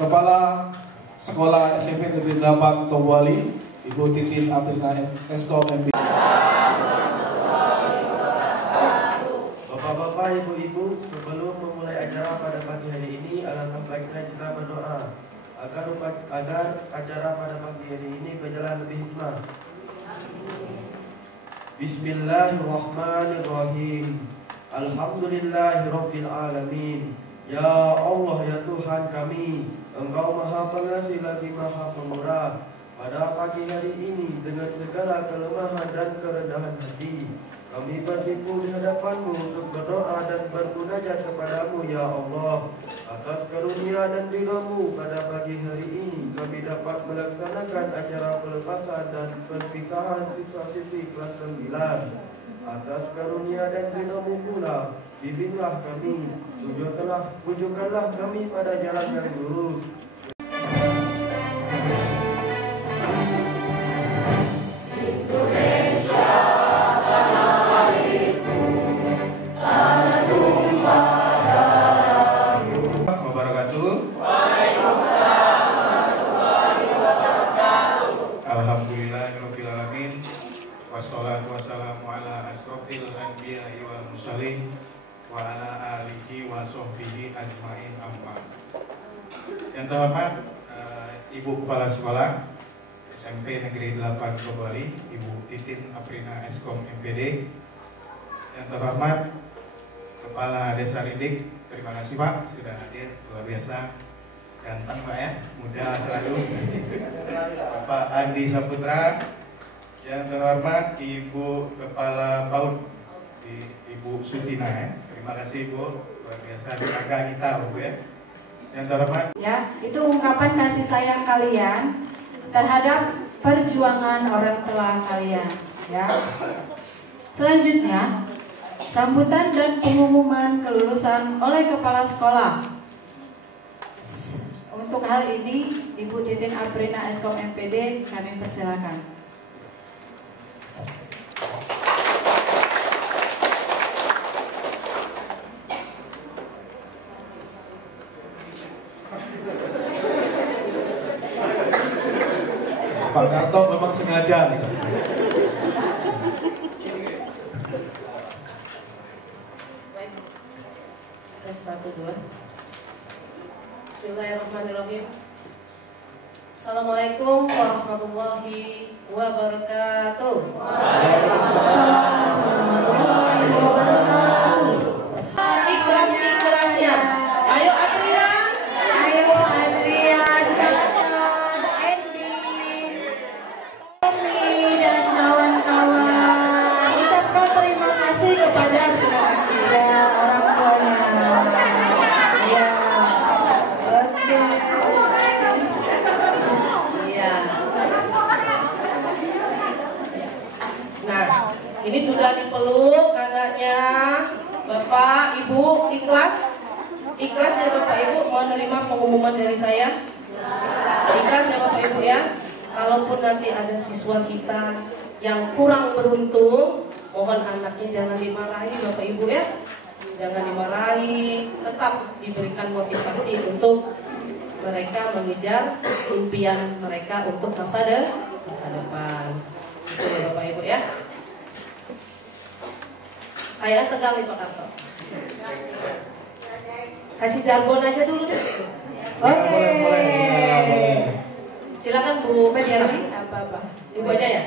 Kepala Sekolah SMP Negeri 8 Tobwali, Ibu Titin Aprina Eskom MP. Bapak-bapak, ibu-ibu, sebelum memulai acara pada pagi hari ini, alangkah baiknya kita berdoa agar acara pada pagi hari ini berjalan lebih hikmah. Bismillahirrahmanirrahim. Alhamdulillahirabbil alamin. Ya Allah, ya Tuhan kami, Engkau Maha Pengasih lagi Maha Pemurah. Pada pagi hari ini, dengan segala kelemahan dan kerendahan hati, kami berhimpun di hadapan-Mu untuk berdoa dan bermunajat kepada-Mu, ya Allah. Atas karunia dan ridha-Mu pada pagi hari ini, kami dapat melaksanakan acara pelepasan dan perpisahan siswa-siswi kelas 9. Atas karunia dan ridha-Mu pula, bimbinglah kami, tunjukkanlah kami pada jalan yang lurus. Alhamdulillahirrahmanirrahim. Wassalatu wassalamu ala asrofil anbiya'i wal mursalin wa ala alihi wa sahbihi ajma'in amma. Yang terhormat Ibu Kepala Sekolah SMP Negeri 8 Tobwali, Ibu Titin Aprina Eskom MPD. Yang terhormat Kepala Desa Lindik, terima kasih Pak sudah hadir, luar biasa. Ganteng Pak ya, muda selalu. Bapak Andi Saputra. Yang terhormat Ibu Kepala PAUD, Ibu Sutina ya. Terima kasih Ibu, luar biasa tenaga kita Bu ya. Yang terhormat ya, itu ungkapan kasih sayang kalian terhadap perjuangan orang tua kalian ya. Selanjutnya, sambutan dan pengumuman kelulusan oleh kepala sekolah. Untuk hal ini, Ibu Titin Aprina Eskom MPD kami persilakan. Pak Karto memang sengaja nih. Tes 1, 2. Bismillahirrahmanirrahim. Assalamualaikum warahmatullahi wabarakatuh. Waalaikumsalam warahmatullahi wabarakatuh. Ikhlas-ikhlasnya. Ayo Adrian. Ayo Adrian, Canan, Andy, Tommy dan kawan-kawan. Ucapkan terima kasih kepada ya, orang tuanya. Ya. Oke. Iya. Nah, ini sudah dipeluk kakaknya. Bapak, Ibu, ikhlas? Ikhlas ya Bapak Ibu menerima pengumuman dari saya? Ikhlas ya Bapak Ibu ya? Kalaupun nanti ada siswa kita yang kurang beruntung, mohon anaknya jangan dimarahi Bapak Ibu ya. Jangan dimarahi, tetap diberikan motivasi untuk mereka mengejar impian mereka untuk masa depan. Itu ya Bapak Ibu ya. Kayak tegang nih Pak Karto. Kasih jargon aja dulu deh. Oke. Silakan Bu Tiara. Apa-apa? Ibu aja ya.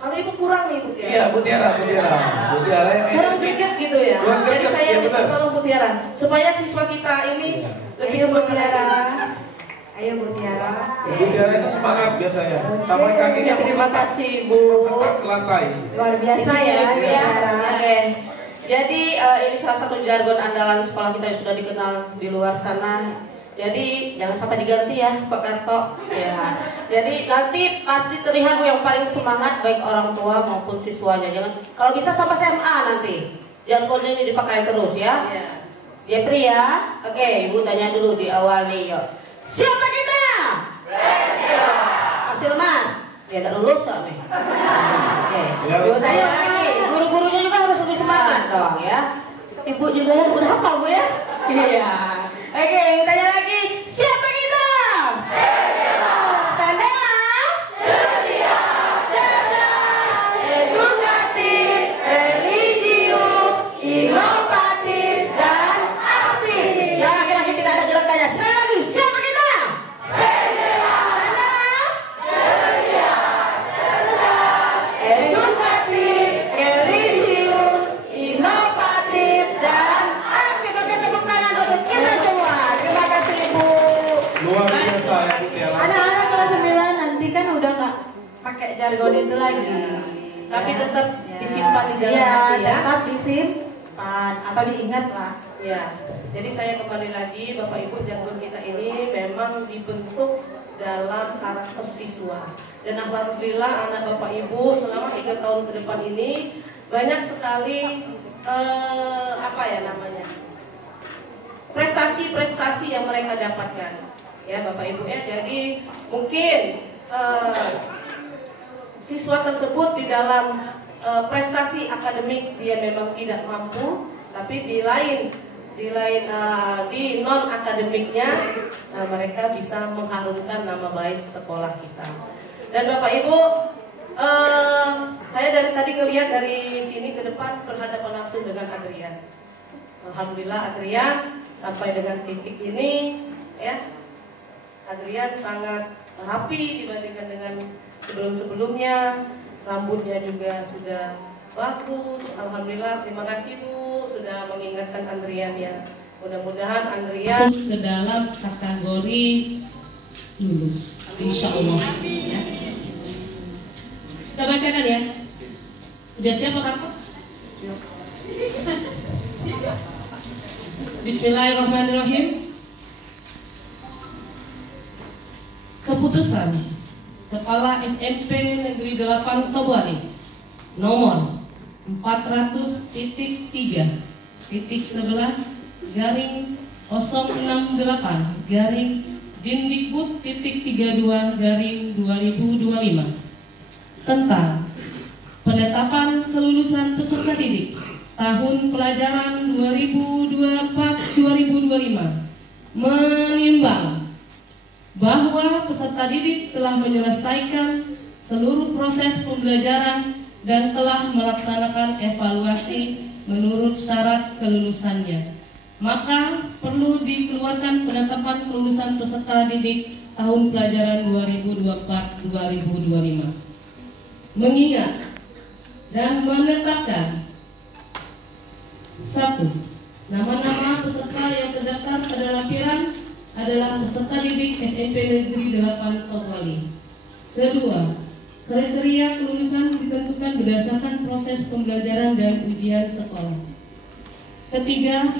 Kalau Ibu kurang nih Bu Tiara. Iya, Bu Tiara yang Kurang dikit gitu ya. Kurang Jadi dikit, saya ya, minta benar. tolong Bu Tiara supaya siswa kita ini lebih Ayo Bu semangat Tiara. lagi. Ayo Bu Tiara. Bu Tiara itu semangat biasanya. Sampai kakinya Terima kasih Bu. ke lantai. Luar biasa ya, Bu Tiara. Oke. Jadi ini salah satu jargon andalan sekolah kita yang sudah dikenal di luar sana. Jadi jangan sampai diganti ya Pak Karto. Ya. Jadi nanti pasti terlihat yang paling semangat baik orang tua maupun siswanya. Jangan kalau bisa sampai SMA nanti. Jargon ini dipakai terus ya. Jepri ya. Oke, Ibu tanya dulu di awal nih yuk. Siapa kita? Hasil Mas. Dia tak lulus tak nih? Oke. Ibu tanya lagi. Guru-gurunya juga harus lebih semangat dong ya. Ibu juga ya udah hafal Bu ya? Iya. Oke, Ibu tanya lagi. Siapa kita? jargon itu lagi. Tapi Ya. tetap disimpan di dalam Iya, hati ya. tetap disimpan atau diingat lah. Ya, jadi saya kembali lagi, Bapak Ibu, jargon kita ini memang dibentuk dalam karakter siswa. Dan alhamdulillah anak Bapak Ibu selama 3 tahun ke depan ini banyak sekali prestasi-prestasi yang mereka dapatkan. Ya Bapak Ibu ya, jadi mungkin siswa tersebut di dalam prestasi akademik dia memang tidak mampu, tapi di non akademiknya mereka bisa mengharumkan nama baik sekolah kita. Dan Bapak Ibu, saya dari tadi ngelihat dari sini ke depan berhadapan langsung dengan Adrian. Alhamdulillah Adrian sampai dengan titik ini ya, Adrian sangat rapi dibandingkan dengan sebelum-sebelumnya. Rambutnya juga sudah bagus. Alhamdulillah, terima kasih Bu sudah mengingatkan Adrian ya. Mudah-mudahan Adrian ke dalam kategori lulus, insya Allah ya. Kita bacakan ya. Udah siap Pak Karko? Bismillahirrahmanirrahim. Keputusan Kepala SMP Negeri 8 Tobali nomor 400.3.068/Dindikbud.32/2025 tentang penetapan kelulusan peserta didik tahun pelajaran 2024-2025 menimbang bahwa peserta didik telah menyelesaikan seluruh proses pembelajaran dan telah melaksanakan evaluasi menurut syarat kelulusannya, maka perlu dikeluarkan penetapan kelulusan peserta didik tahun pelajaran 2024-2025. Mengingat dan menetapkan 1. Nama-nama peserta yang terdaftar pada lampiran adalah peserta didik SMP Negeri 8 Tobali. 2. Kriteria kelulusan ditentukan berdasarkan proses pembelajaran dan ujian sekolah. 3.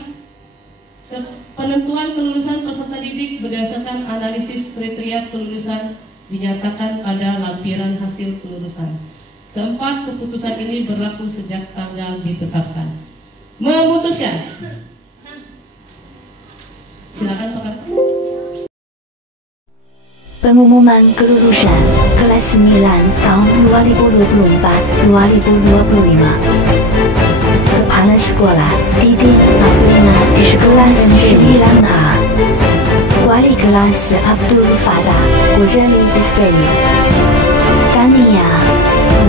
Penentuan kelulusan peserta didik berdasarkan analisis kriteria kelulusan dinyatakan pada lampiran hasil kelulusan. 4. Keputusan ini berlaku sejak tanggal ditetapkan. Memutuskan. Silakan Pak Karko. Pengumuman kelulusan kelas 9 tahun 2024-2025. Kepala Sekolah Didik Aprina kelas 9A. Wali kelas Abdul Fattah Ujali Iskeli. Tania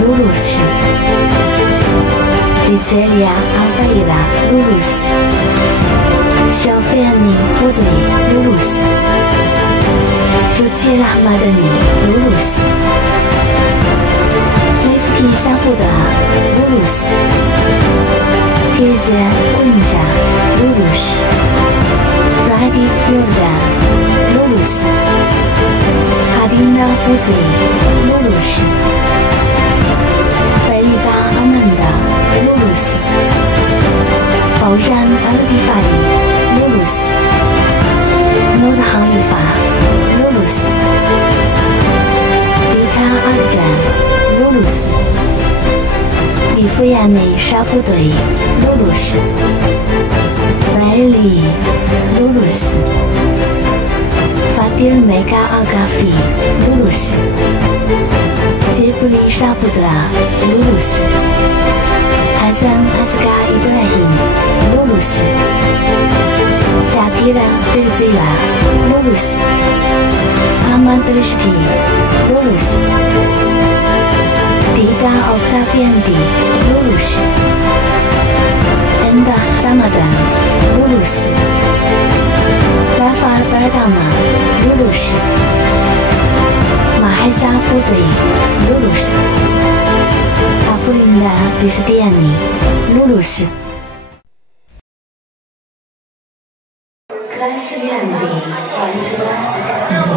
lulus. Dicelia Alfaila lulus. Syafiani Putri lulus. Suci Rahmadani lulus. Rifki Saputra lulus. Keza Unja lulus. Radit Yordan lulus. Hadina Putri lulus. Farida Ananda lulus. Fauzan Al-Ghifari lulus. Nur Hanifah lulus. Rita Arjan lulus. Difriane Saputri lulus. Laili lulus. Fatil Meka Agafi lulus. Jibli Saputra lulus. Azan Azka Ibrahim lulus. Syakira Firzila lulus. Ahmad Rizki lulus. Dita Oktavianti lulus. Endah Ramadan lulus. Rafa Pratama lulus. Mahesa Putri lulus. Afulinda Kristiani lulus. Kelas 9B, wali kelas 9B,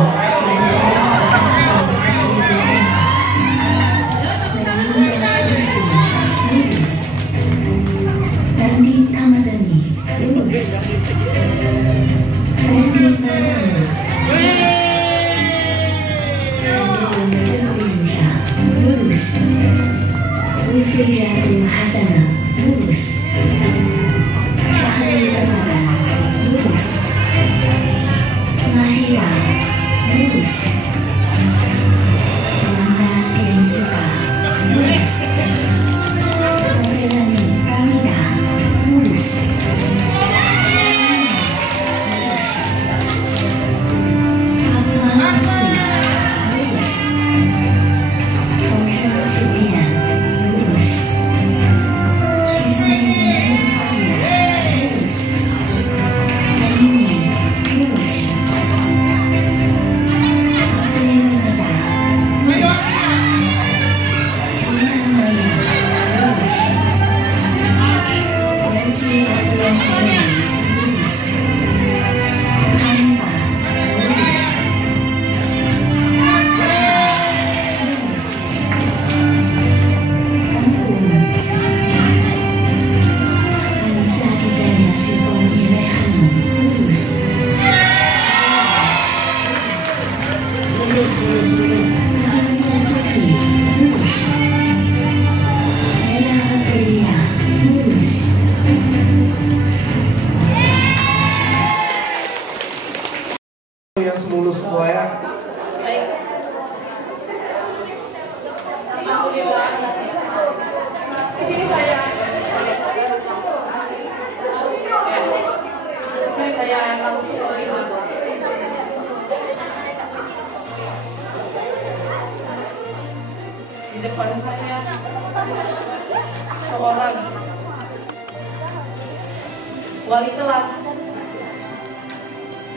wali kelas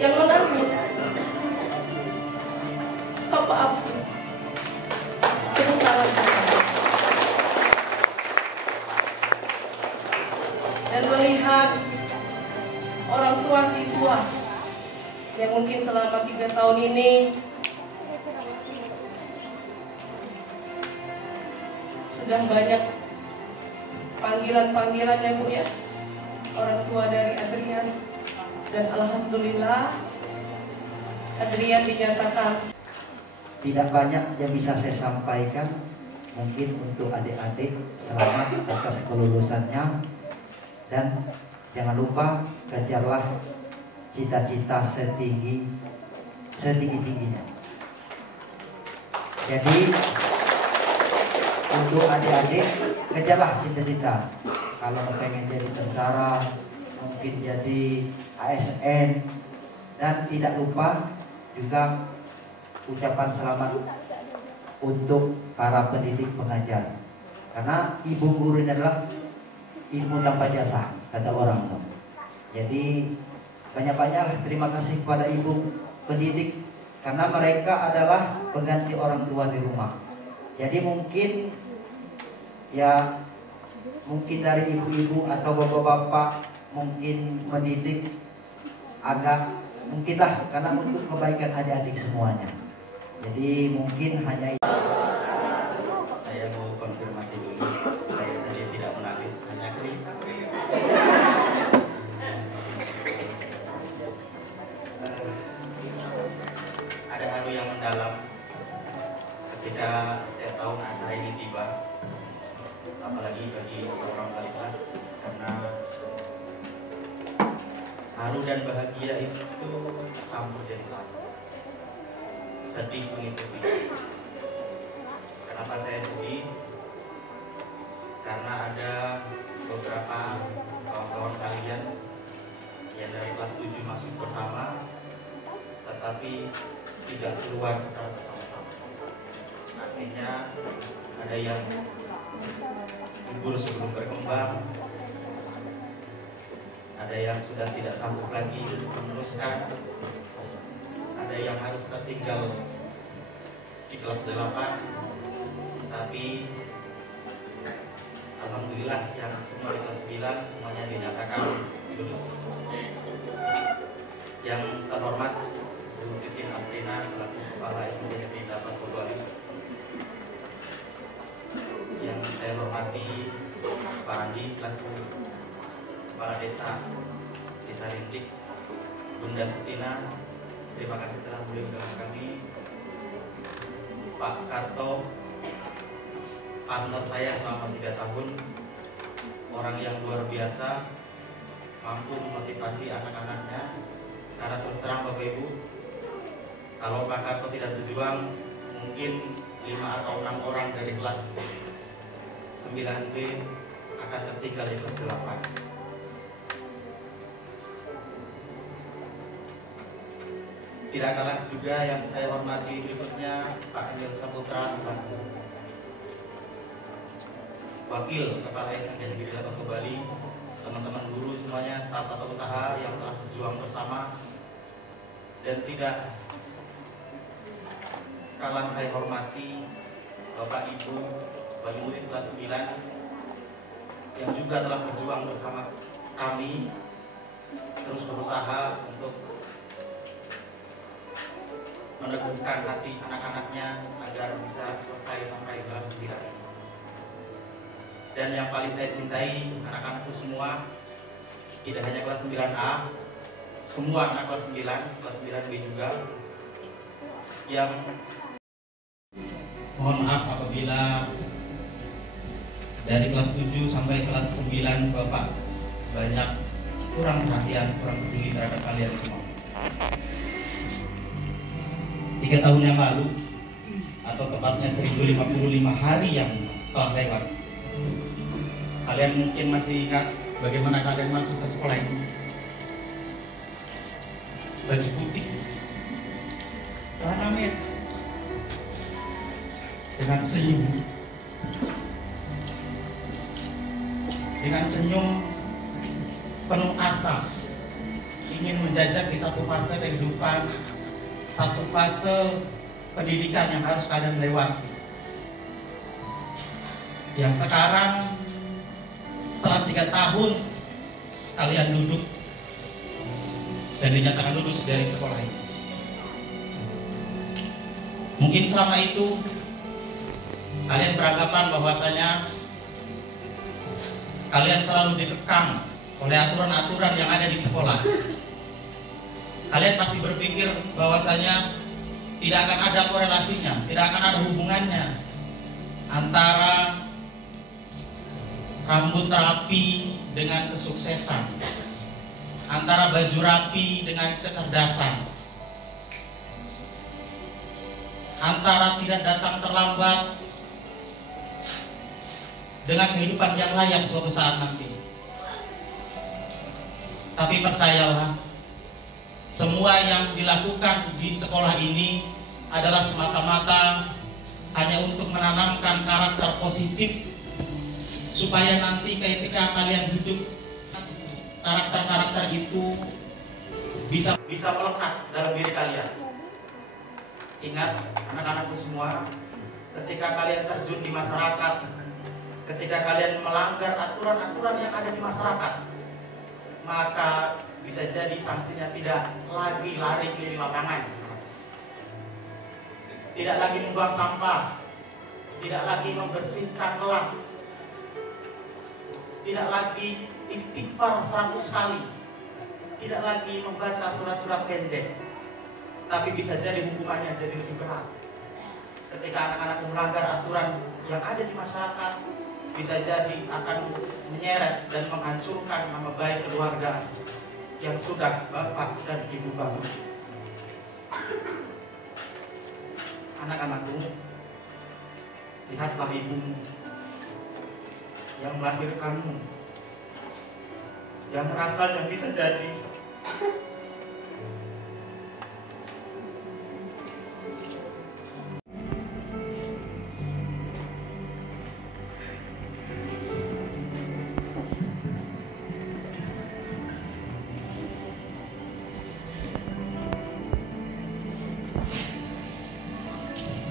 yang menangis. Apa tepuk tangan. Dan melihat orang tua siswa yang mungkin selama 3 tahun ini sudah banyak panggilan-panggilan ya Bu ya, orang tua dari Adrian, dan alhamdulillah Adrian dinyatakan. Tidak banyak yang bisa saya sampaikan, mungkin untuk adik-adik selamat atas kelulusannya, dan jangan lupa kejarlah cita-cita setinggi-tingginya. Jadi untuk adik-adik kejarlah cita-cita. Kalau pengen jadi tentara, mungkin jadi ASN, dan tidak lupa juga ucapan selamat untuk para pendidik pengajar. Karena ibu guru ini adalah ilmu tanpa jasa, kata orang tuh. Jadi banyak-banyaklah terima kasih kepada ibu pendidik, karena mereka adalah pengganti orang tua di rumah. Jadi mungkin dari ibu-ibu atau bapak-bapak mungkin mendidik agak mungkinlah karena untuk kebaikan adik-adik semuanya. Jadi mungkin hanya itu. Saya mau konfirmasi dulu. Saya tadi tidak menangis, hanya keringat. Ada haru yang mendalam ketika setiap tahun acara ini tiba, apalagi bagi seorang wali kelas, karena haru dan bahagia itu campur jadi satu. Sedih mengikuti. Kenapa saya sedih? Karena ada beberapa kawan-kawan kalian yang dari kelas 7 masuk bersama, tetapi tidak keluar secara bersama-sama. Artinya ada yang gugur sebelum berkembang, ada yang sudah tidak sanggup lagi meneruskan, ada yang harus tertinggal di kelas 8, tapi alhamdulillah yang semua di kelas 9 semuanya dinyatakan lulus. Yang terhormat Bu Titin Afrina selaku Kepala SMP Negeri 8 Bogor, yang saya hormati Pak Andi selaku Kepala Desa Rindik, Bunda Sutina, terima kasih telah beliau dengan kami. Pak Karto, partner saya selama 3 tahun, orang yang luar biasa, mampu memotivasi anak-anaknya. Karena terus terang Bapak Ibu, kalau Pak Karto tidak berjuang, mungkin 5 atau 6 orang dari kelas 9B akan tertinggal di kelas 8. Tidak kalah juga yang saya hormati berikutnya Pak Emil Saputra selaku Wakil Kepala SMP Negeri 8 Bali, teman-teman guru semuanya, staf atau usaha yang telah berjuang bersama, dan tidak kalah saya hormati Bapak Ibu bagi murid kelas 9 yang juga telah berjuang bersama kami, terus berusaha untuk meneguhkan hati anak-anaknya agar bisa selesai sampai kelas 9. Dan yang paling saya cintai anak-anakku semua, tidak hanya kelas 9A, semua anak kelas 9, kelas 9B juga, yang mohon maaf apabila dari kelas 7 sampai kelas 9 Bapak banyak kurang perhatian, kurang peduli terhadap kalian semua. 3 tahun yang lalu, atau tepatnya 1055 hari yang telah lewat, kalian mungkin masih ingat bagaimana kalian masuk ke sekolah ini. Baju putih, celana merah, dengan senyum, penuh asa, ingin menjajak di satu fase kehidupan, satu fase pendidikan yang harus kalian lewati. Yang sekarang setelah 3 tahun kalian duduk dan dinyatakan lulus dari sekolah ini. Mungkin selama itu kalian beranggapan bahwasanya kalian selalu dikekang oleh aturan-aturan yang ada di sekolah. Kalian pasti berpikir bahwasanya tidak akan ada korelasinya, tidak akan ada hubungannya antara rambut rapi dengan kesuksesan, antara baju rapi dengan kecerdasan, antara tidak datang terlambat dengan kehidupan yang layak suatu saat nanti. Tapi percayalah, semua yang dilakukan di sekolah ini adalah semata-mata hanya untuk menanamkan karakter positif, supaya nanti ketika kalian hidup, karakter-karakter itu bisa melekat dalam diri kalian. Ingat anak-anakku semua, ketika kalian terjun di masyarakat, ketika kalian melanggar aturan-aturan yang ada di masyarakat, maka bisa jadi sanksinya tidak lagi lari keliling lapangan, tidak lagi membuang sampah, tidak lagi membersihkan kelas, tidak lagi istighfar 100 kali, tidak lagi membaca surat-surat pendek, tapi bisa jadi hukumannya jadi lebih berat. Ketika anak-anak melanggar aturan yang ada di masyarakat, bisa jadi akan menyeret dan menghancurkan nama baik keluarga yang sudah bapak dan ibu bangun. Anak-anakku, lihatlah ibumu yang melahirkanmu, yang rasanya bisa jadi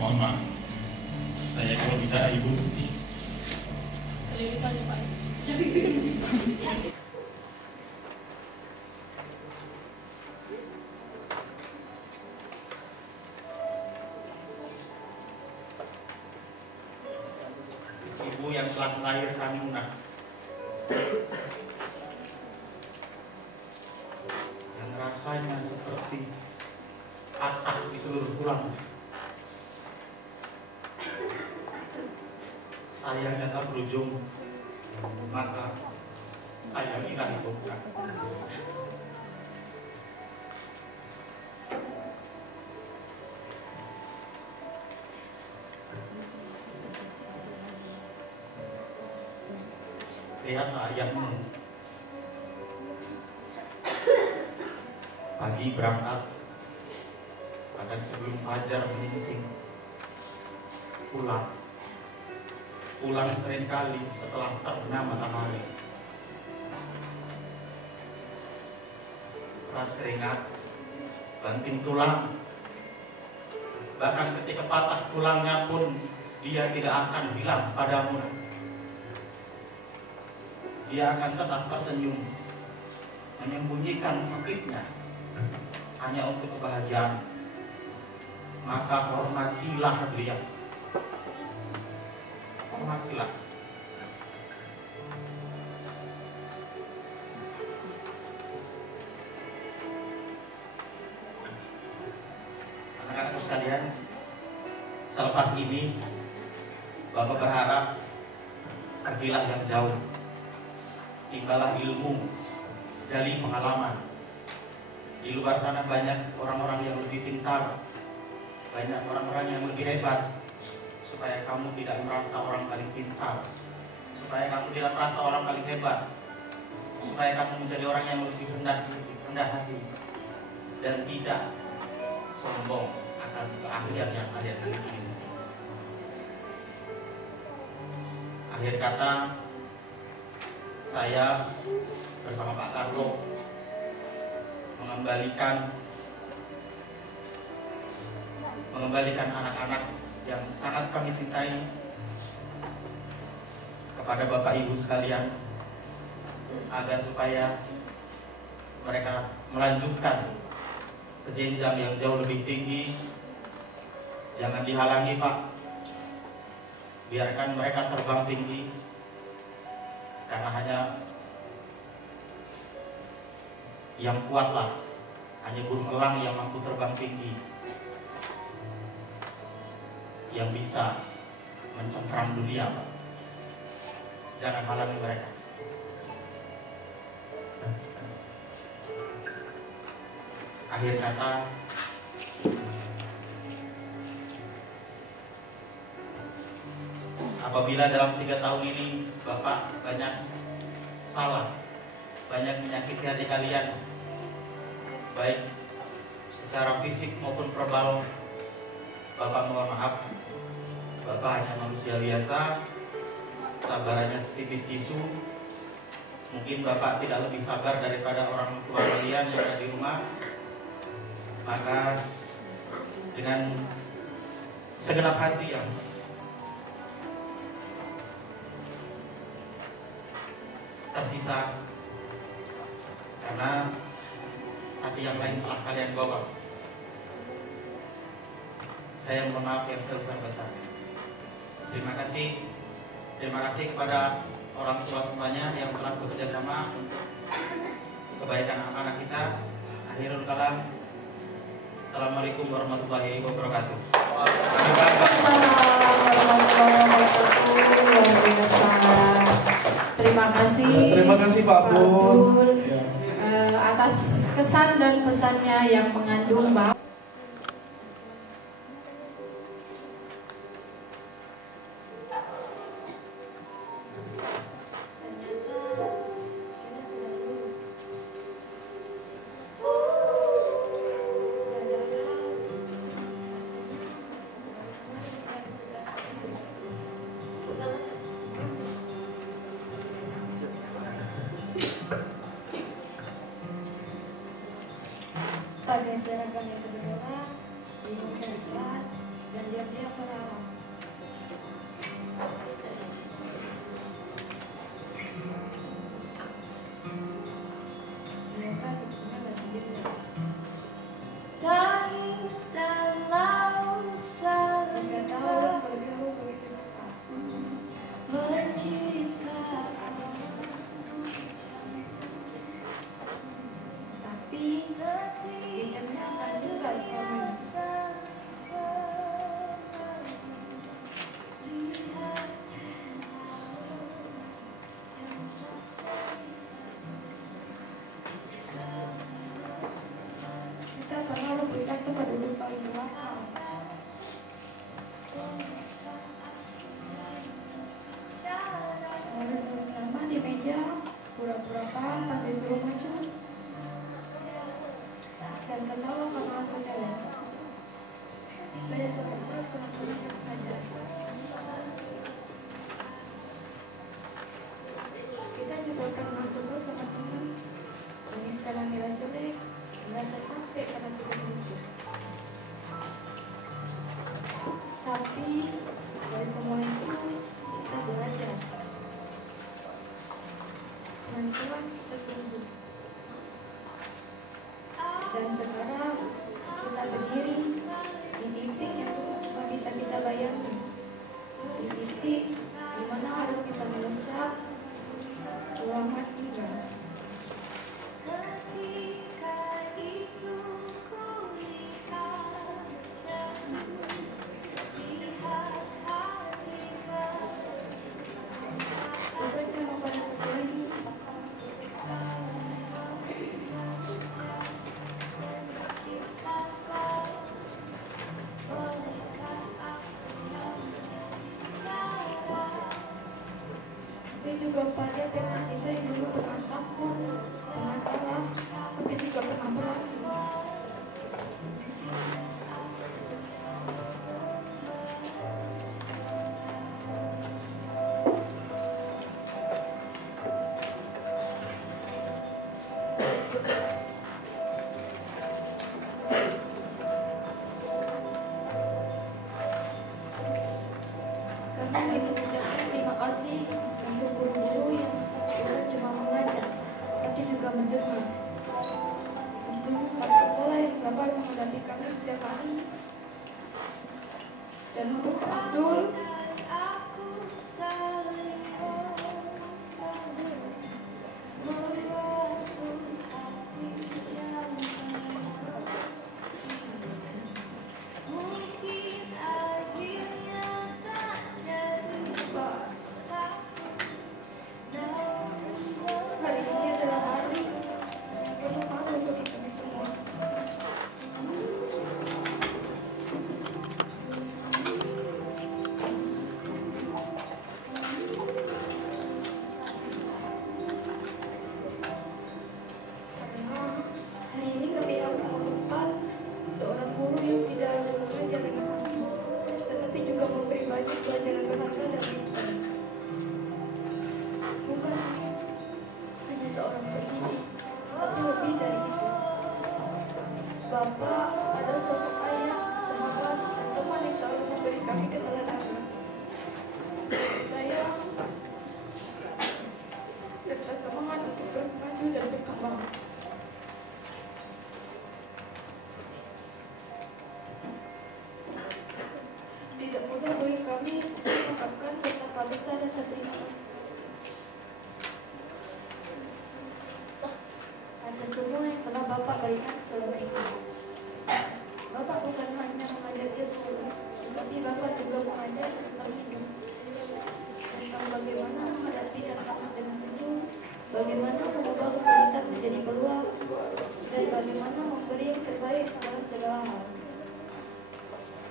mohon maaf, saya kalau bicara Ibu Tuti. Kelilipan ya Pak. Ibu yang telah melahirkanmu, nak, yang rasanya seperti patah di seluruh tulang. Sayangnya tak berujung, maka sayangilah ibu. Lihatlah ayahmu, pagi berangkat, bahkan sebelum fajar menyingsing, pulang seringkali setelah terbenam matahari. Keras keringat, banting tulang, bahkan ketika patah tulangnya pun dia tidak akan bilang padamu. Dia akan tetap tersenyum, menyembunyikan sakitnya hanya untuk kebahagiaan. Maka hormatilah beliau. Hormatilah. Anak-anakku sekalian, selepas ini Bapak berharap pergilah yang jauh, timbalah ilmu, gali pengalaman. Di luar sana banyak orang-orang yang lebih pintar, banyak orang-orang yang lebih hebat. Supaya kamu tidak merasa orang paling pintar, supaya kamu tidak merasa orang paling hebat, supaya kamu menjadi orang yang lebih rendah hati dan tidak sombong akan keahlian yang kalian miliki di sini. Akhir kata, saya bersama Pak Carlo mengembalikan anak-anak yang sangat kami cintai kepada Bapak Ibu sekalian, agar supaya mereka melanjutkan ke jenjang yang jauh lebih tinggi. Jangan dihalangi, Pak. Biarkan mereka terbang tinggi, karena hanya yang kuatlah, hanya burung elang yang mampu terbang tinggi, yang bisa mencengkram dunia, Pak. Jangan halangi mereka. Akhir kata, apabila dalam 3 tahun ini Bapak banyak salah, banyak menyakiti hati kalian, baik secara fisik maupun verbal, Bapak mohon maaf. Bapak hanya manusia biasa, sabarannya setipis tisu. Mungkin Bapak tidak lebih sabar daripada orang tua kalian yang ada di rumah. Maka dengan segenap hati yang tersisa, karena hati yang lain telah kalian bawa, saya mohon maaf yang sebesar-besarnya. Terima kasih kepada orang tua semuanya yang telah bekerja sama untuk kebaikan anak-anak kita. Akhirul kalam, assalamualaikum warahmatullahi wabarakatuh. Terima kasih Pak Bun atas kesan dan pesannya yang mengandung bahwa pada seragam yang berdoa, bingung cari kelas, dan diam-diam berharap. Semoga hidupnya gak sendirian. Langit dan laut saling 3 tahun berlalu begitu cepat. menciptakan, Tapi jejaknya akan juga selama kita selalu berkata pada lupa yang belakang. Selalu duduk lama di meja, pura-pura paham pas disuruh maju, dan tertawa karena rasa salah. Pada suatu saat teman-teman sengaja. Kita juga pernah sebut teman-teman, ini sekarang nilai jelek, merasa capek karena tidak mimpi. Tapi dari semua itu kita belajar. Kemampuan kita tumbuh. Dan sekarang kita berdiri di titik yang cuma bisa kita bayangin. Di titik di mana harus kita mengucap selamat tinggal. ketika itu ku lihat jauh, lihat hatiku. Bukan cuma pada satu lagi. Tapi juga pada teman kita yang dulu pernah takut dengan salah, tapi juga pernah berhasil. Kami ingin mengucapkan terima kasih untuk guru-guru yang bukan cuma mengajar, tapi juga mendengar. Untuk para sekolah yang sabar menghadapi kami setiap hari. Dan untuk Pak Abdul, hari ini adalah hari yang penuh malu bagi kami semua. Karena hari ini kami harus melepas seorang guru yang tidak hanya mengajar dengan kami, tetapi juga memberi banyak pelajaran berharga dari kami. Bukan hanya seorang pendidik, tapi lebih dari itu. Bapak adalah sosok ayah, sahabat, dan teman yang selalu memberi kami keteladanan. Saya serta semangat untuk terus maju dan berkembang. Tidak mudah bagi kami mengungkapkan betapa besar rasa terima kasih atas semua yang telah Bapak berikan selama ini. Bapak bukan hanya mengajar ilmu, tetapi Bapak juga mengajar tentang hidup, tentang bagaimana menghadapi tantangan dengan senyum, bagaimana mengubah kesulitan menjadi peluang, dan bagaimana memberi yang terbaik dalam segala hal.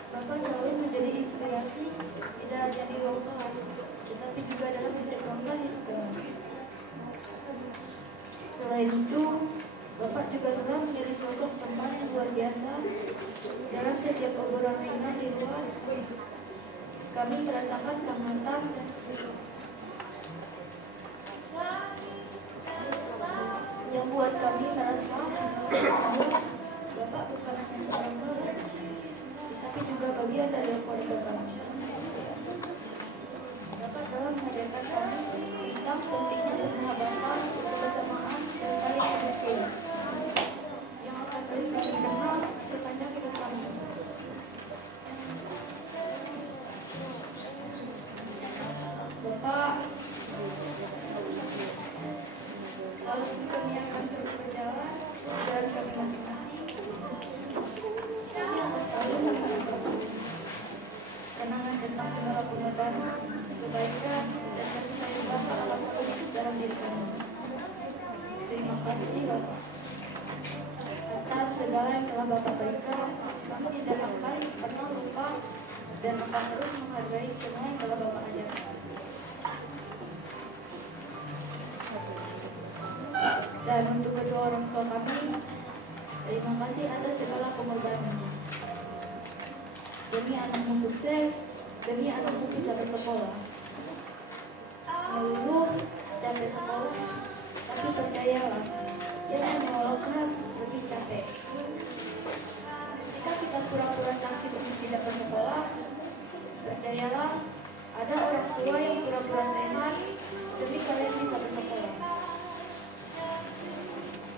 Bapak selalu menjadi inspirasi tidak hanya di ruang kelas, tetapi juga dalam setiap langkah hidup kami. Selain itu, Bapak juga telah menjadi sosok teman yang luar biasa dalam setiap obrolan ringan di luar. Kami merasakan kehangatan yang buat kami merasa bahwa Bapak bukan hanya seorang guru, tapi juga bagian dari keluarga kami. Bapak telah mengajarkan kami tentang pentingnya persahabatan, kebersamaan, dan saling mendukung yang akan terus kami kenal sepanjang hidup kami. Bapak, lalu kami akan terus berjalan dari kami masing-masing. Kami akan selalu mengingatkan kenangan tentang segala pengorbanan, kebaikan, dan kasih sayang Bapak akan selalu hidup dalam diri kami. Terima kasih Bapak atas segala yang telah Bapak berikan. Kami tidak akan pernah lupa dan akan terus menghargai semua yang telah Bapak ajarkan. Dan untuk kedua orang tua kami, terima kasih atas segala pengorbanan. Demi anakmu sukses, demi anakmu bisa bersekolah. Melulu capek sekolah, tapi percayalah, yang menyolokkan lebih capek. Jika kita pura-pura sakit untuk tidak bersekolah, percayalah, ada orang tua yang pura-pura sehat demi kalian bisa bersekolah.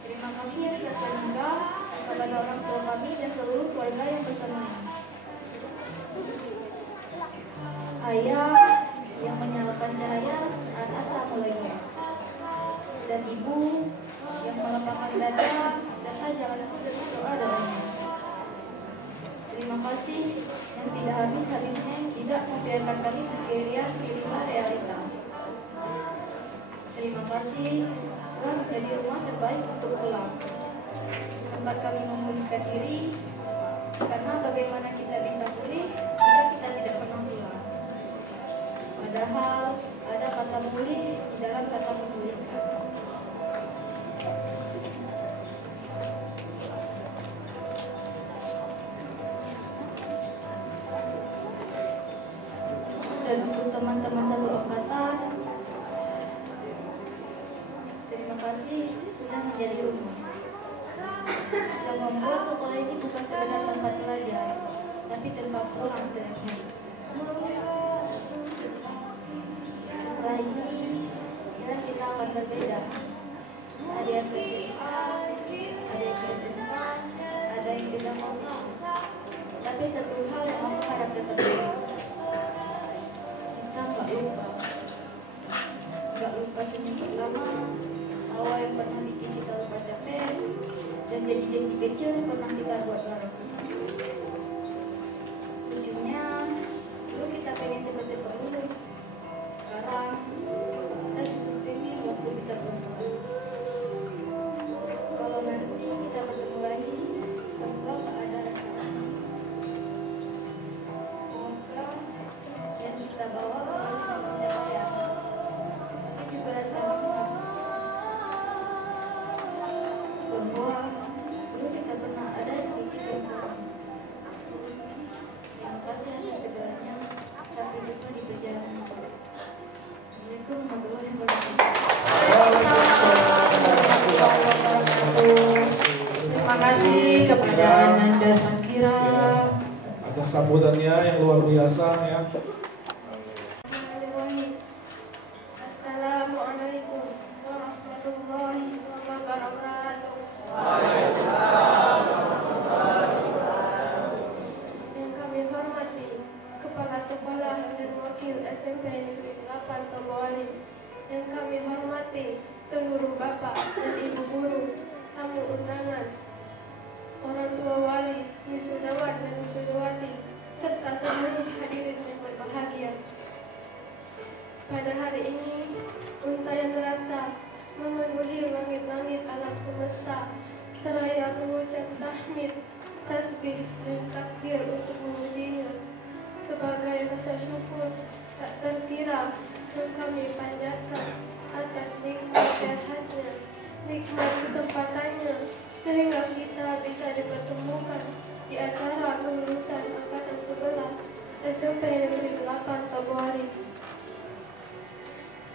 Terima kasih yang tidak terhingga kepada orang tua kami dan seluruh keluarga yang bersamanya. Ayah yang menyalakan cahaya saat asa mulainya, dan ibu yang melapangkan dada serta jalanku dengan doa dalamnya. Terima kasih yang tidak habis-habisnya tidak membiarkan kami sendirian di luar realita. Terima kasih telah menjadi rumah terbaik untuk pulang, tempat kami memulihkan diri, karena bagaimana kita bisa pulih jika kita tidak pernah pulang. Padahal ada kata pulih dalam kata memulihkan. Dan untuk teman-teman satu angkatan, terima kasih kasih sudah menjadi rumah. Yang membuat sekolah ini bukan sekedar tempat belajar, tapi tempat pulang terakhir. Setelah ini, kira kita akan berbeda. Ada yang ke SMA, ada yang ke SMA, ada yang beda kota. Tapi satu hal yang aku harap dapat kita nggak lupa senyum pertama, tawa yang pernah bikin kita lupa capek, dan janji-janji kecil yang pernah kita buat bareng. Lucunya, dulu kita pengen cepet-cepet lulus. Sekarang kita justru pengen waktu bisa berpulang. Kalau nanti kita bertemu lagi, semoga tak ada rasa rasih. Semoga yang kita bawa bukan pencapaian, tapi juga rasa hormat. Bahwa dulu kita pernah ada di titik yang sama. Terima kasih atas segalanya. Sampai jumpa di perjalanan. Assalamualaikum warahmatullahi wabarakatuh. Terima kasih kepada Nanda Sakira atas sambutannya yang luar biasa ya. Assalamualaikum warahmatullahi wabarakatuh. Yang kami hormati Kepala Sekolah dan Wakil SMP Negeri 8 Tobuali. Yang kami hormati seluruh Bapak dan Ibu guru, tamu undangan, orang tua wali, wisudawan dan wisudawati, serta seluruh hadirin yang berbahagia. Pada hari ini, untayan rasa memenuhi langit-langit alam semesta, seraya mengucap tahmid, tasbih dan takbir untuk memujinya. Sebagai rasa syukur tak terkira yang kami panjatkan atas nikmat sehatnya, nikmat kesempatannya, sehingga kita bisa dipertemukan di acara kelulusan angkatan 11 SMP Negeri 8 Tobuali.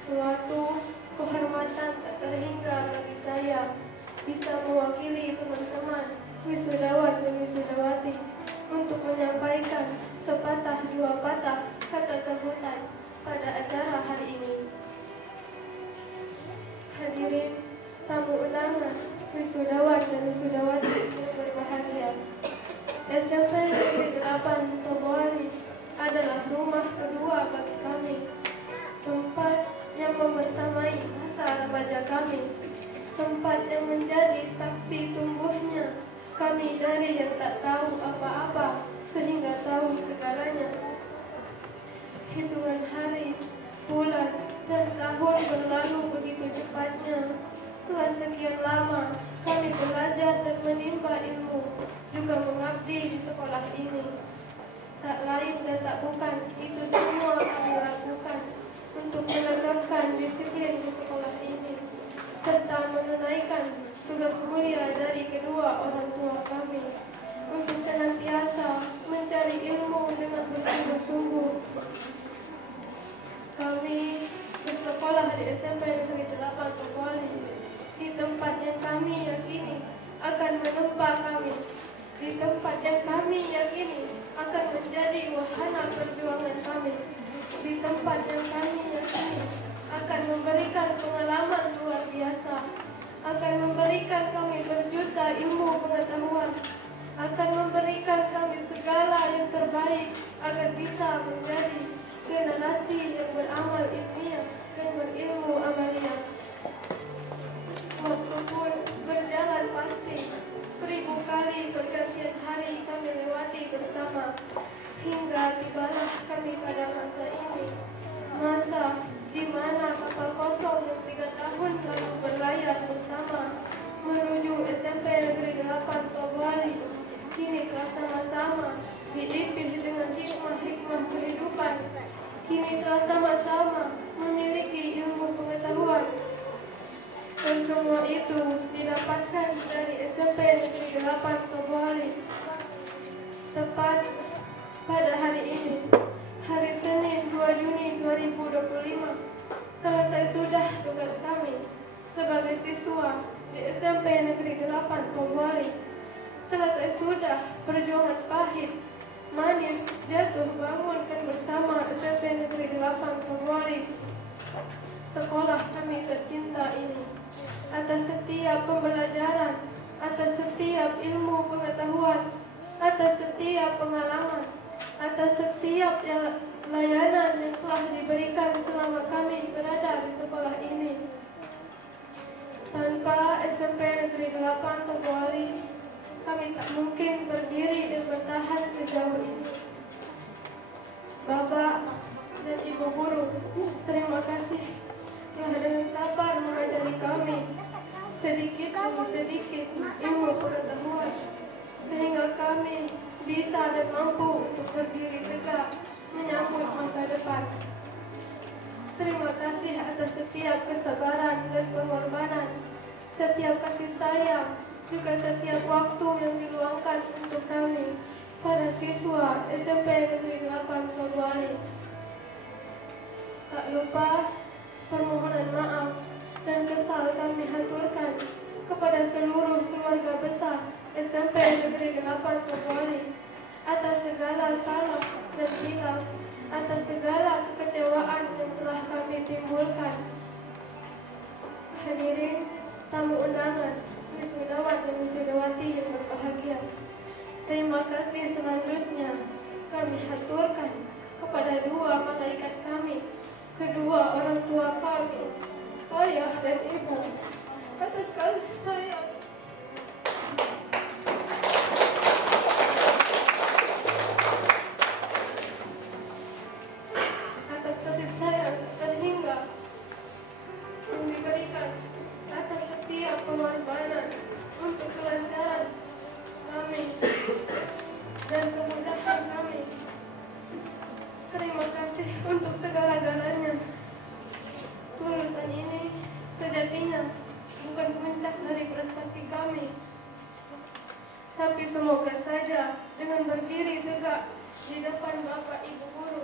Suatu kehormatan tak terhingga bagi saya bisa mewakili teman-teman wisudawan dan wisudawati untuk menyampaikan sepatah dua patah kata sambutan pada acara hari ini. Hadirin tamu undangan, wisudawan dan wisudawati yang berbahagia, SMP Negeri 8 Tobuali adalah rumah kedua bagi kami, tempat yang membersamai masa remaja kami, tempat yang menjadi saksi tumbuhnya kami dari yang tak tahu apa-apa sehingga tahu segalanya. Hitungan hari, bulan, dan tahun berlalu begitu cepatnya. Telah sekian lama kami belajar dan menimba ilmu, juga mengabdi di sekolah ini. Tak lain dan tak bukan, itu semua kami lakukan untuk menegakkan disiplin di sekolah ini, serta menunaikan tugas mulia dari kedua orang tua kami untuk senantiasa mencari ilmu dengan bersungguh-sungguh. Kami bersekolah di SMP Negeri 8 Tobuali, di tempat yang kami yakini akan menempa kami, di tempat yang kami yakini akan menjadi wahana perjuangan kami, di tempat yang kami yakini akan memberikan pengalaman luar biasa, akan memberikan kami berjuta ilmu pengetahuan, akan memberikan kami segala yang terbaik agar bisa menjadi generasi yang beramal ilmiah dan berilmu amaliyah. Waktu pun berjalan pasti, 1000 kali pergantian hari kami lewati bersama, hingga tibalah kami pada masa ini, masa di mana kapal kosong yang 3 tahun lalu berlayar bersama menuju SMP Negeri 8 Tobuali kini telah sama-sama diimpin dengan hikmah-hikmah kehidupan, kini telah sama-sama memiliki ilmu pengetahuan. Dan semua itu didapatkan dari SMP Negeri 8 Tobuali. Tepat pada hari ini, hari Senin 2 Juni 2025, selesai sudah tugas kami. sebagai siswa di SMP Negeri 8 Togwali. Selesai sudah perjuangan pahit, manis, jatuh bangunkan bersama SMP Negeri 8 Togwali, sekolah kami tercinta ini. Atas setiap pembelajaran, atas setiap ilmu pengetahuan, atas setiap pengalaman, atas setiap layanan yang telah diberikan selama kami berada di sekolah ini. Tanpa SMP Negeri 8 Togwali, kami tak mungkin berdiri dan bertahan sejauh ini. Bapak dan Ibu guru, terima kasih telah dengan sabar mengajari kami sedikit demi sedikit ilmu pengetahuan, sehingga kami bisa dan mampu untuk berdiri tegak menyambut masa depan. Terima kasih atas setiap kesabaran dan pengorbanan, setiap kasih sayang, juga setiap waktu yang diluangkan untuk kami, para siswa SMP Negeri 8 Togwali. Tak lupa permohonan maaf dan kesal kami haturkan kepada seluruh keluarga besar SMP Negeri 8 Togwali atas segala salah dan hilaf, atas segala kekecewaan yang telah kami timbulkan. Hadirin tamu undangan, wisudawan dan wisudawati yang berbahagia, terima kasih selanjutnya kami haturkan kepada dua malaikat kami, kedua orang tua kami, ayah dan ibu, atas kasih sayang terhingga yang diberikan, atas setiap pengorbanan untuk kelancaran kami dan kemudahan kami. Terima kasih untuk segala-galanya. Lulusan ini sejatinya bukan puncak dari prestasi kami, tapi semoga saja dengan berdiri tegak di depan Bapak Ibu guru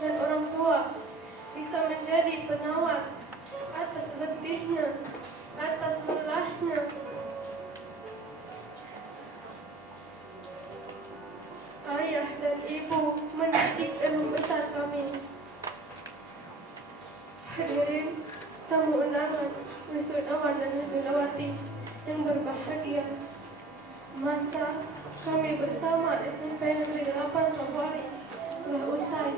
dan orang tua bisa menjadi penawar atas letihnya, atas lelahnya ayah dan ibu mendidik dan membesar kami. Hadirin tamu undangan, wisudawan dan wisudawati yang berbahagia, masa kami bersama SMP Negeri 8 Togwali telah usai.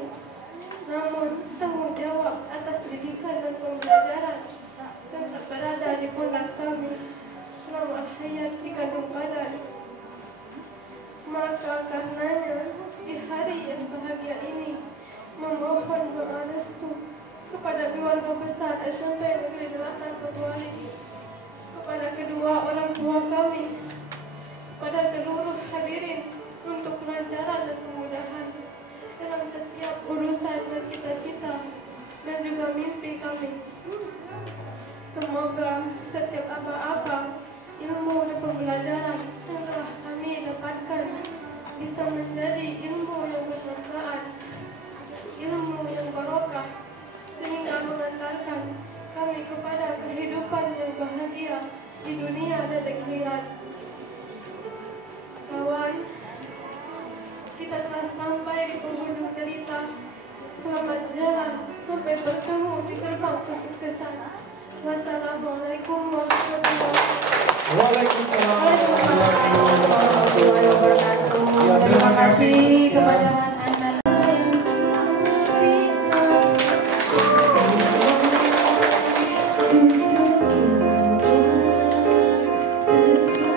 Namun tanggung jawab atas pendidikan dan pembelajaran tetap berada di pundak kami selama hayat di kandung badan. Maka karenanya di hari yang bahagia ini memohon doa restu kepada keluarga besar SMP Negeri 8 Togwali, kepada kedua orang tua kami, kepada seluruh hadirin untuk kelancaran dan kemudahan dalam setiap urusan dan cita-cita dan juga mimpi kami. Semoga setiap apa-apa ilmu dan pembelajaran yang telah kami dapatkan bisa menjadi ilmu yang bermanfaat, ilmu yang barokah, sehingga mengantarkan kami kepada kehidupan yang bahagia di dunia dan akhirat. Kawan, kita telah sampai di penghujung cerita. Selamat jalan sampai bertemu di gerbang kesuksesan. Wassalamualaikum warahmatullahi wabarakatuh. Waalaikumsalam warahmatullahi wabarakatuh. Terima kasih kepada anak-anak. Tercinta, hanya ini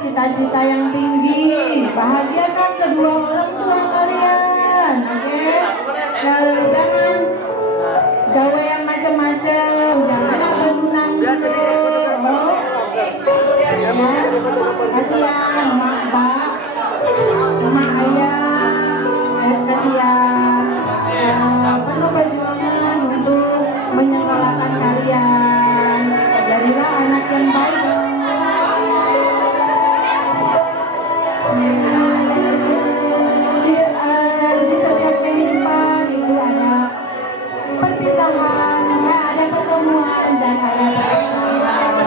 cita-cita yang tinggi, bahagiakan kedua orang tua kalian, oke? Jangan gawe yang macam-macam, janganlah bertunang dulu, ya, kasihan mak bak, mak ayah, kasihan, perlu perjuangan untuk menyekolahkan kalian, jadilah anak yang baik. Di setiap kehidupan itu ada perpisahan, ada pertemuan dan ada perpisahan.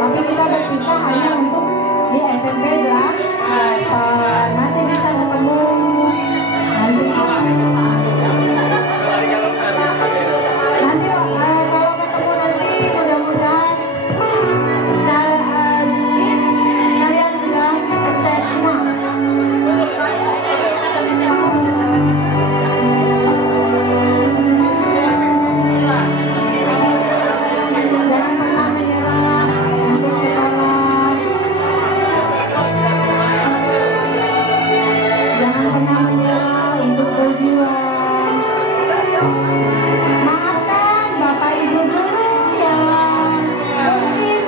Tapi kita berpisah hanya untuk di SMP lah, masih bisa ketemu nanti. Kalau ketemu nanti mudah-mudahan kalian sudah sukses semua. Jangan pernah menyerah untuk sekolah. Jangan pernah menyerah untuk berjuang. Maafkan Bapak Ibu guru yang mungkin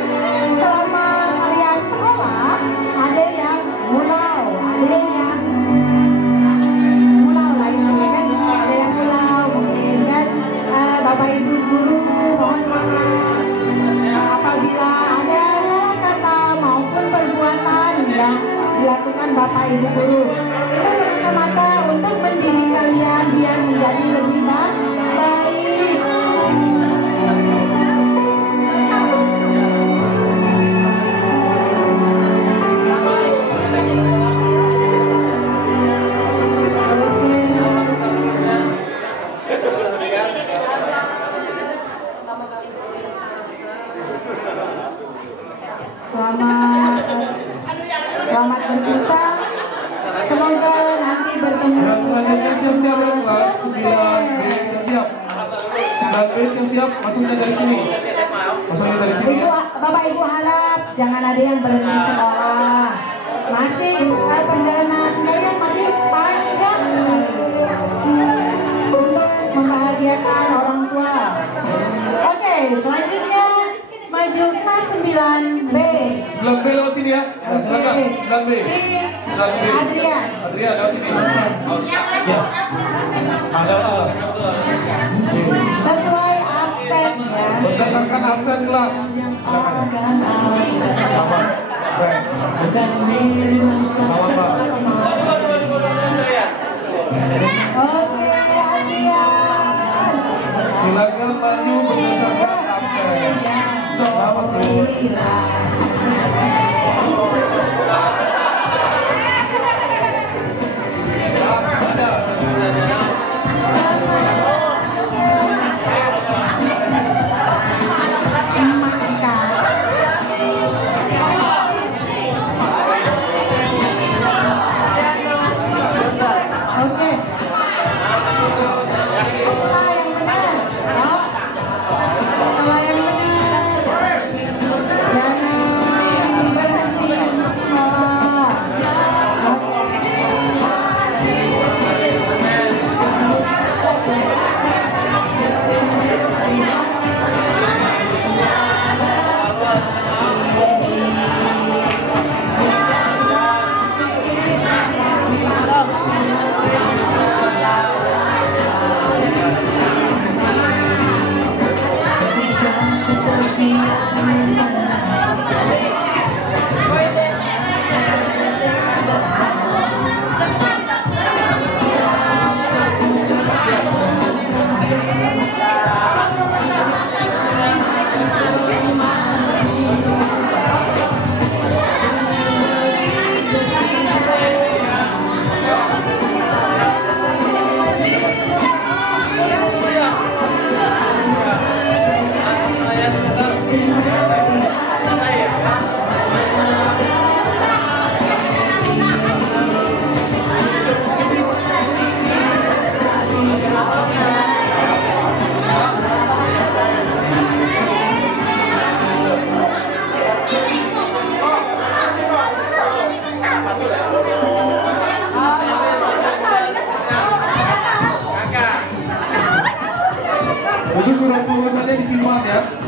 selama kalian sekolah ada yang mulau, ada yang mulau lainnya kan, ada yang mulau mungkin kan. Bapak Ibu guru mohon maaf apabila ada salah kata maupun perbuatan yang dilakukan Bapak Ibu guru. Itu semata-mata untuk mendidik kalian biar menjadi lebih baik. Selamat berpisah. Semoga nanti bertemu. Selanjutnya siap-siap ya kelas 9B, siap-siap. 9B siap-siap, masuknya dari sini. Masuknya dari sini ya. Bapak Ibu harap jangan ada yang berhenti sekolah. Masih perjalanan kalian masih panjang sekali untuk membahagiakan orang tua. Oke, selanjutnya maju kelas 9B. 9B lewat sini ya. Silakan. 9B. 9B. Adrian. Adrian lewat sini. Ya. Ada. Sesuai absen ya. Berdasarkan absen kelas. Silakan. Oke, Adrian. Silakan maju berdasarkan absen. Selamat dulu.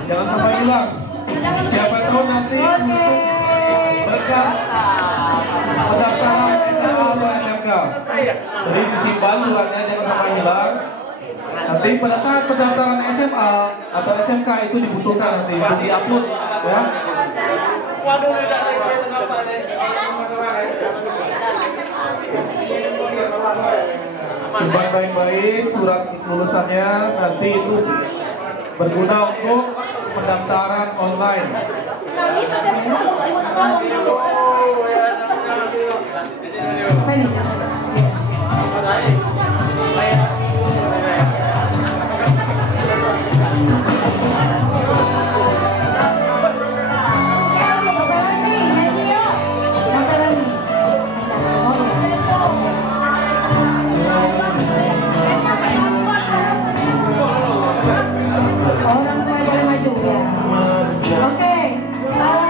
jangan sampai hilang. Siapa tahu nanti untuk berkas pendaftaran SMA atau SMK. Jadi disimpan suratnya, jangan sampai hilang. Nanti pada saat pendaftaran SMA atau SMK itu dibutuhkan nanti untuk diupload, ya. Waduh, simpan baik-baik surat lulusannya, nanti itu berguna untuk pendaftaran online. Orang tua boleh maju ya. Oke,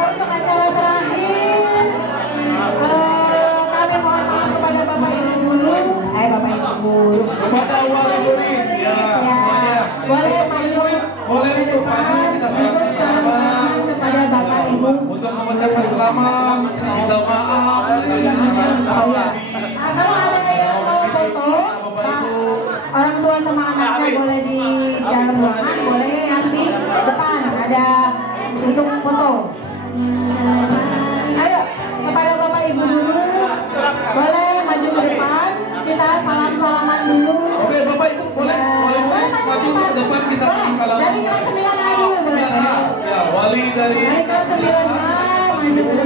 untuk acara terakhir kami mohon maaf kepada Bapak Ibu guru, Bapak Ibu guru, kepada wali murid, ya, semuanya. boleh maju, Boleh untuk maju, kita untuk salam kepada Bapak Ibu. untuk mengucapkan selamat, minta maaf, Kalau ada yang mau foto, orang tua sama anaknya boleh di dalam ruangan, boleh nanti depan ada untuk foto. Ayo kepada Bapak Ibu dulu, boleh maju ke depan, kita salam-salaman dulu. Oke, Bapak Ibu boleh maju ke depan, kita salam. Dari kelas 9A dulu boleh. Ya, wali dari Dari kelas 9A maju ke